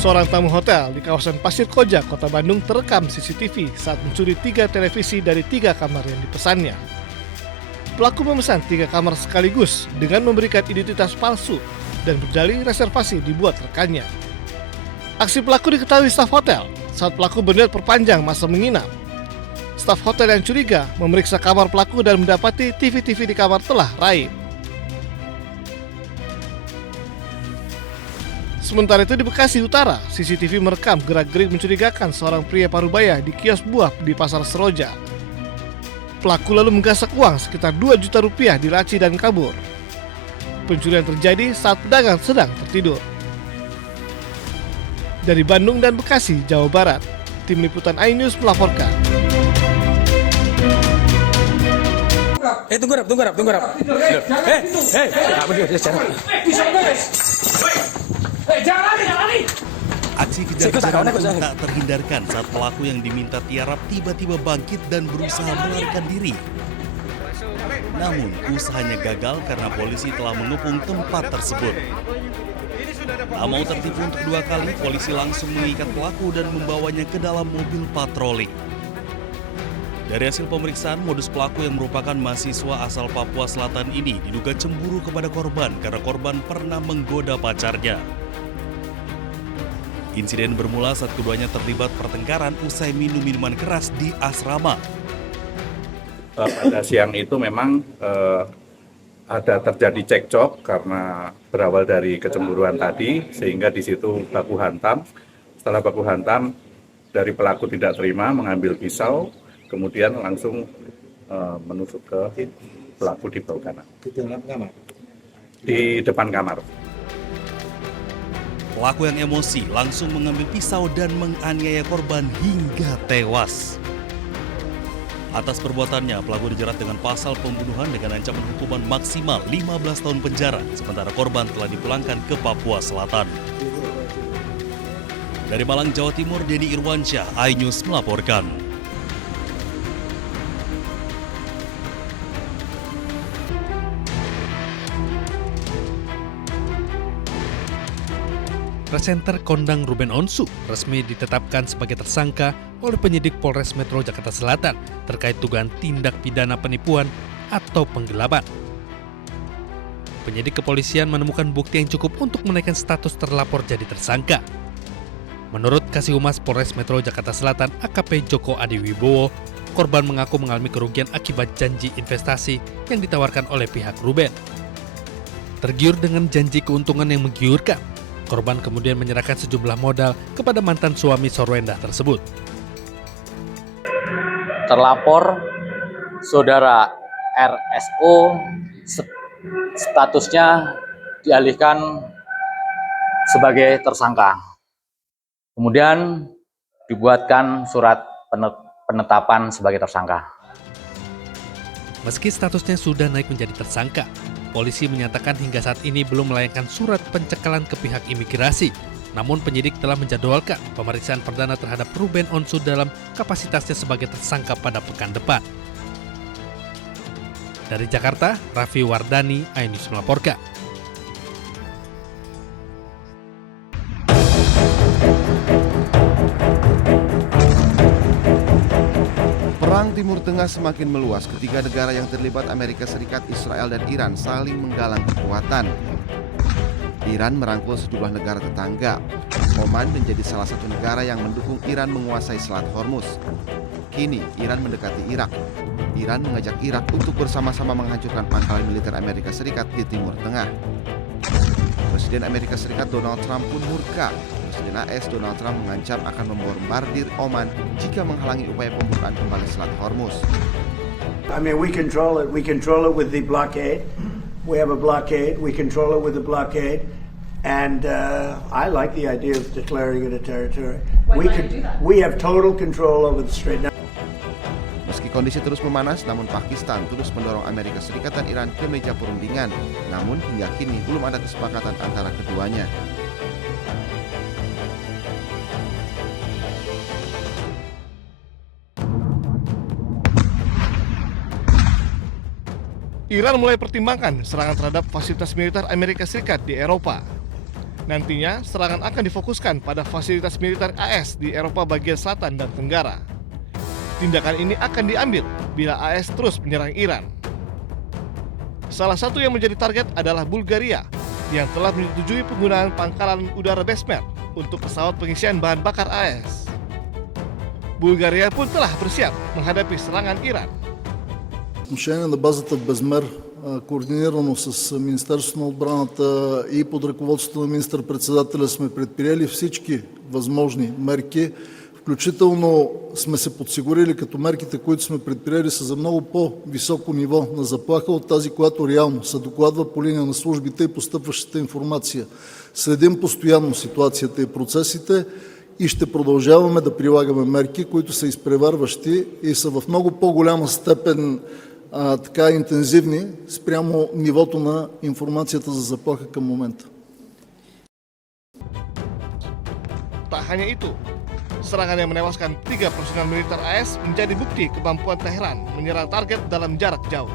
Seorang tamu hotel di kawasan Pasir Koja, Kota Bandung terekam CCTV saat mencuri 3 televisi dari 3 kamar yang dipesannya. Pelaku memesan 3 kamar sekaligus dengan memberikan identitas palsu dan berdalih reservasi dibuat rekannya. Aksi pelaku diketahui staf hotel saat pelaku berniat perpanjang masa menginap. Staf hotel yang curiga memeriksa kamar pelaku dan mendapati TV-TV di kamar telah raib. Sementara itu di Bekasi Utara, CCTV merekam gerak-gerik mencurigakan seorang pria parubaya di kios buah di Pasar Seroja. Pelaku lalu menggasak uang sekitar 2 juta rupiah di laci dan kabur. Pencurian terjadi saat pedagang sedang tertidur. Dari Bandung dan Bekasi, Jawa Barat, Tim Liputan iNews melaporkan. Tunggu rap. Jangan lari. Aksi kejar-kejaran pun tak terhindarkan saat pelaku yang diminta tiarap tiba-tiba bangkit dan berusaha melarikan diri. Namun usahanya gagal karena polisi telah mengepung tempat tersebut. Tak mau tertipu untuk 2 kali, polisi langsung mengikat pelaku dan membawanya ke dalam mobil patroli. Dari hasil pemeriksaan, modus pelaku yang merupakan mahasiswa asal Papua Selatan ini diduga cemburu kepada korban karena korban pernah menggoda pacarnya. Insiden bermula saat keduanya terlibat pertengkaran usai minum minuman keras di asrama. Pada siang itu memang ada terjadi cekcok karena berawal dari kecemburuan tadi, sehingga di situ baku hantam. Setelah baku hantam, dari pelaku tidak terima mengambil pisau, kemudian langsung menusuk ke pelaku di bawah kanan. Di dalam kamar? Di depan kamar. Pelaku yang emosi langsung mengambil pisau dan menganiaya korban hingga tewas. Atas perbuatannya, pelaku dijerat dengan pasal pembunuhan dengan ancaman hukuman maksimal 15 tahun penjara, sementara korban telah dipulangkan ke Papua Selatan. Dari Malang, Jawa Timur, Denny Irwansyah, iNews melaporkan. Presenter kondang Ruben Onsu resmi ditetapkan sebagai tersangka oleh penyidik Polres Metro Jakarta Selatan terkait dugaan tindak pidana penipuan atau penggelapan. Penyidik kepolisian menemukan bukti yang cukup untuk menaikkan status terlapor jadi tersangka. Menurut Kasih Humas Polres Metro Jakarta Selatan AKP Joko Adiwibowo, korban mengaku mengalami kerugian akibat janji investasi yang ditawarkan oleh pihak Ruben. Tergiur dengan janji keuntungan yang menggiurkan, korban kemudian menyerahkan sejumlah modal kepada mantan suami Sorwenda tersebut. Terlapor saudara RSO statusnya dialihkan sebagai tersangka. Kemudian dibuatkan surat penetapan sebagai tersangka. Meski statusnya sudah naik menjadi tersangka, polisi menyatakan hingga saat ini belum melayangkan surat pencekalan ke pihak imigrasi. Namun penyidik telah menjadwalkan pemeriksaan perdana terhadap Ruben Onsu dalam kapasitasnya sebagai tersangka pada pekan depan. Dari Jakarta, Raffi Wardani, iNews melaporkan. Perang Timur Tengah semakin meluas ketika negara yang terlibat Amerika Serikat, Israel, dan Iran saling menggalang kekuatan. Iran merangkul sejumlah negara tetangga. Oman menjadi salah satu negara yang mendukung Iran menguasai Selat Hormuz. Kini Iran mendekati Irak. Iran mengajak Irak untuk bersama-sama menghancurkan pangkalan militer Amerika Serikat di Timur Tengah. Presiden Amerika Serikat Donald Trump pun murka. Presiden AS Donald Trump mengancam akan membombardir Oman jika menghalangi upaya pembukaan kembali Selat Hormuz. I mean, we control it. We control it with the blockade. We have a blockade. We control it with the blockade. And I like the idea of declaring it a territory. We have total control over the Strait. Meski kondisi terus memanas, namun Pakistan terus mendorong Amerika Serikat dan Iran ke meja perundingan. Namun hingga kini belum ada kesepakatan antara keduanya. Iran mulai pertimbangkan serangan terhadap fasilitas militer Amerika Serikat di Eropa. Nantinya, serangan akan difokuskan pada fasilitas militer AS di Eropa bagian selatan dan tenggara. Tindakan ini akan diambil bila AS terus menyerang Iran. Salah satu yang menjadi target adalah Bulgaria, yang telah menyetujui penggunaan pangkalan udara Besmer untuk pesawat pengisian bahan bakar AS. Bulgaria pun telah bersiap menghadapi serangan Iran. Отношение на базата в Безмер, координирано с Министерството на отбраната и под ръководството на министър-председателя сме предприели всички възможни мерки, включително сме се подсигурили като мерките, които сме предприели са за много по-високо ниво на заплаха от тази, която реално се докладва по линия на службите и постъпващата информация. Следим постоянно ситуацията и процесите и ще продължаваме да прилагаме мерки, които са изпреварващи и са в много по-голяма степен така интензивни спрямо нивото на информацията за заплаха към момента. Tak hanya itu, serangan yang menewaskan 3 personel militer AS menjadi bukti kemampuan Teheran menyerang target dalam jarak jauh.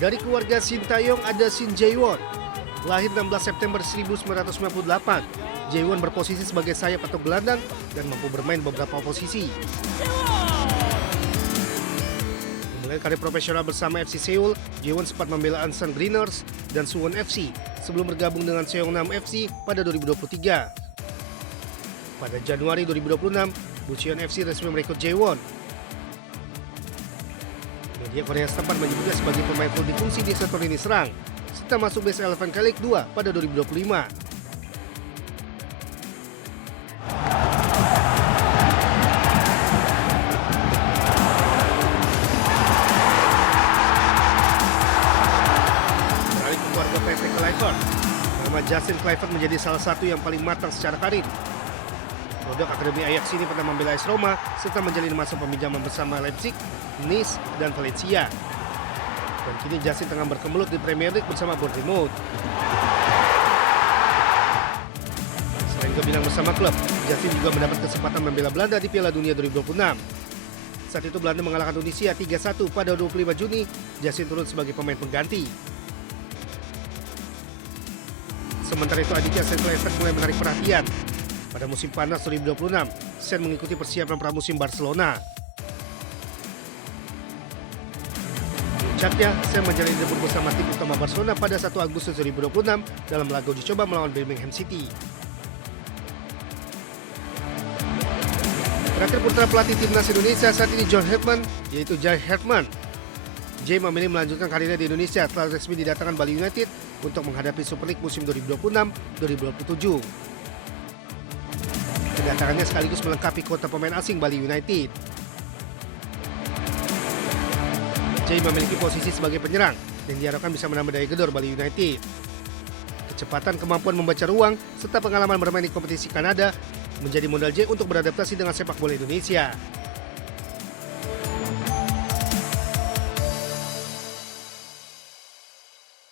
Dari keluarga Sintayong ada Shin Jae-won. Lahir 16 September 1998, Jae-won berposisi sebagai sayap atau gelandang dan mampu bermain beberapa posisi. Memulai karir profesional bersama FC Seoul, Jae-won sempat membela Ansan Greeners dan Suwon FC sebelum bergabung dengan Seongnam FC pada 2023. Pada Januari 2026, Bucheon FC resmi merekrut Jae-won. Media Korea setempat menyebutnya sebagai pemain full difungsi di sektor lini serang, serta masuk Best 11 K-League 2 pada 2025. Beralih ke keluarga Patrick Kluivert, nama Justin Kluivert menjadi salah satu yang paling matang secara karir. Produk Akademi Ajax ini pernah membela AS Roma serta menjalin masa peminjaman bersama Leipzig, Nice, dan Valencia. Dan kini Justin tengah berkemelut di Premier League bersama Bournemouth. Selain gemilang bersama klub, Justin juga mendapat kesempatan membela Belanda di Piala Dunia 2026. Saat itu Belanda mengalahkan Tunisia 3-1 pada 25 Juni, Justin turun sebagai pemain pengganti. Sementara itu adiknya Sen Kluivert mulai menarik perhatian. Pada musim panas 2026, Sen mengikuti persiapan pramusim Barcelona. Puncaknya, Sen menjalani debut bersama tim utama Barcelona pada 1 Agustus 2026 dalam laga uji coba melawan Birmingham City. Terakhir putra pelatih timnas Indonesia saat ini John Herdman, yaitu Jai Herdman. Jai memilih melanjutkan karirnya di Indonesia setelah resmi didatangkan Bali United untuk menghadapi Super League musim 2026-2027. Kedatangannya sekaligus melengkapi kota pemain asing Bali United. Jai memiliki posisi sebagai penyerang dan diharapkan bisa menambah daya gedor Bali United. Kecepatan, kemampuan membaca ruang, serta pengalaman bermain di kompetisi Kanada menjadi modal Jai untuk beradaptasi dengan sepak bola Indonesia.